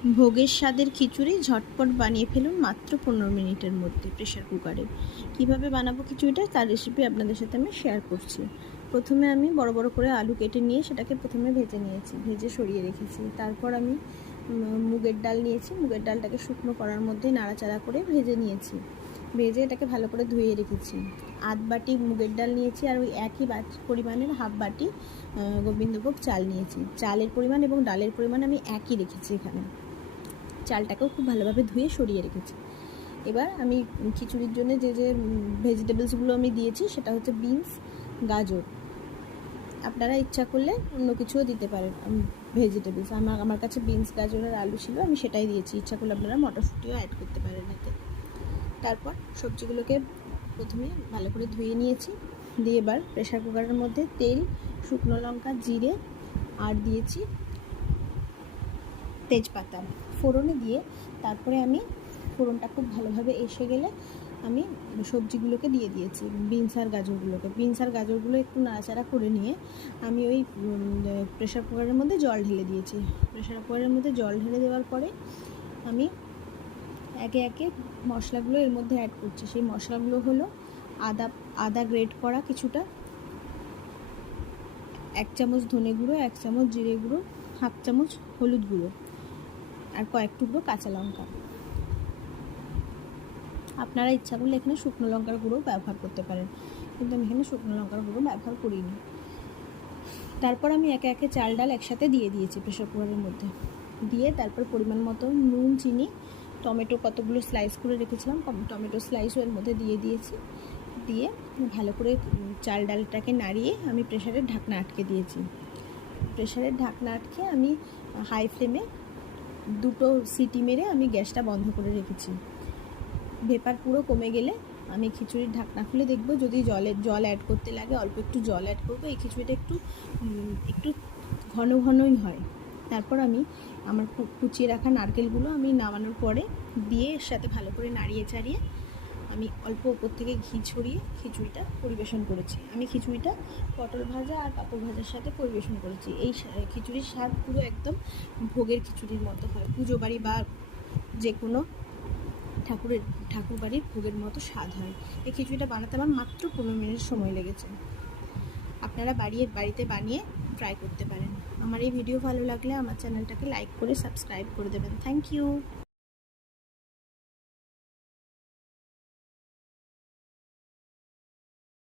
ভোগের স্বাদের খিচুড়ি ঝটপট বানিয়ে ফেলুন মাত্র 15 মিনিটের মধ্যে প্রেশার কুকারে। কিভাবে বানাবো খিচুড়িটা তার রেসিপি আপনাদের সাথে আমি শেয়ার করছি। প্রথমে আমি বড় বড় করে আলু কেটে নিয়ে সেটাকে প্রথমে ভেজে নিয়েছি, ভেজে সরিয়ে রেখেছি। তারপর আমি মুগের ডাল নিয়েছি, মুগের ডালটাকে শুকনো করার মধ্যে নাড়াচাড়া করে ভেজে নিয়েছি, ভেজে এটাকে ভালো করে ধুয়ে রেখেছি। আধ বাটি মুগের ডাল নিয়েছি আর ওই একই পরিমাণের হাফ বাটি গোবিন্দভোগ চাল নিয়েছি। চালের পরিমাণ এবং ডালের পরিমাণ আমি একই রেখেছি এখানে। চালটাকেও খুব ভালোভাবে ধুয়ে সরিয়ে রেখেছি। এবার আমি খিচুড়ির জন্য যে যে ভেজিটেবলসগুলো আমি দিয়েছি সেটা হচ্ছে বিনস, গাজর। আপনারা ইচ্ছা করলে অন্য কিছুও দিতে পারেন ভেজিটেবলস। আমার কাছে বিনস, গাজর আর আলু ছিল, আমি সেটাই দিয়েছি। ইচ্ছা করলে আপনারা মটরশুঁটিও অ্যাড করতে পারেন এতে। তারপর সবজিগুলোকে প্রথমে ভালো করে ধুয়ে নিয়েছি, দিয়ে এবার প্রেশার কুকারের মধ্যে তেল, শুকনো লঙ্কা, জিরে আর দিয়েছি তেজপাতা ফোড়নে দিয়ে তারপরে আমি ফোড়নটা খুব ভালোভাবে এসে গেলে আমি সবজিগুলোকে দিয়ে দিয়েছি, বিনস আর গাজরগুলো একটু নাড়াচাড়া করে নিয়ে আমি ওই প্রেশার কুকারের মধ্যে জল ঢেলে দিয়েছি। প্রেশার কুকারের মধ্যে জল ঢেলে দেওয়ার পরে আমি একে একে মশলাগুলো এর মধ্যে অ্যাড করছি। সেই মশলাগুলো হলো আদা গ্রেট করা কিছুটা, 1 চামচ ধনে গুঁড়ো, 1 চামচ জিরে গুঁড়ো, হাফ চামচ হলুদ গুঁড়ো আর কয়েক টুকরো কাঁচা লঙ্কা। আপনারা ইচ্ছা করলে এখানে শুকনো লঙ্কার গুঁড়ো ব্যবহার করতে পারেন, কিন্তু আমি এখানে শুকনো লঙ্কার গুঁড়ো ব্যবহার করিনি। তারপর আমি একে একে চাল ডাল একসাথে দিয়ে দিয়েছি প্রেশার কুকারের মধ্যে, দিয়ে তারপর পরিমাণ মতো নুন, চিনি, টমেটো কতগুলো স্লাইস করে রেখেছিলাম টমেটো স্লাইসও এর মধ্যে দিয়ে দিয়েছি। দিয়ে ভালো করে চাল ডালটাকে নাড়িয়ে আমি প্রেশারের ঢাকনা আটকে দিয়েছি। প্রেশারের ঢাকনা আটকে আমি হাই ফ্লেমে 2টো সিটি মেরে আমি গ্যাসটা বন্ধ করে রেখেছি। ভেপার পুরো কমে গেলে আমি খিচুড়ির ঢাকনা খুলে দেখবো, যদি জল অ্যাড করতে লাগে অল্প একটু জল অ্যাড করবো। এই খিচুড়িটা একটু ঘন ঘনই হয়। তারপর আমি আমার কুচিয়ে রাখা নারকেলগুলো আমি নামানোর পরে দিয়ে এর সাথে ভালো করে নাড়িয়ে চাড়িয়ে আমি অল্প ওপর থেকে ঘি ছড়িয়ে খিচুড়িটা পরিবেশন করেছি। আমি খিচুড়িটা পটল ভাজা আর পাঁপড় ভাজার সাথে পরিবেশন করেছি। এই খিচুড়ির স্বাদ পুরো একদম ভোগের খিচুড়ির মতো হয়, পুজো বাড়ি বা যে কোনো ঠাকুর বাড়ির ভোগের মতো স্বাদ হয়। এই খিচুড়িটা বানাতে আমার মাত্র 15 মিনিট সময় লেগেছে। আপনারা বাড়িতে বানিয়ে ট্রাই করতে পারেন। আমার এই ভিডিও ভালো লাগলে আমার চ্যানেলটাকে লাইক করে সাবস্ক্রাইব করে দেবেন। Thank you.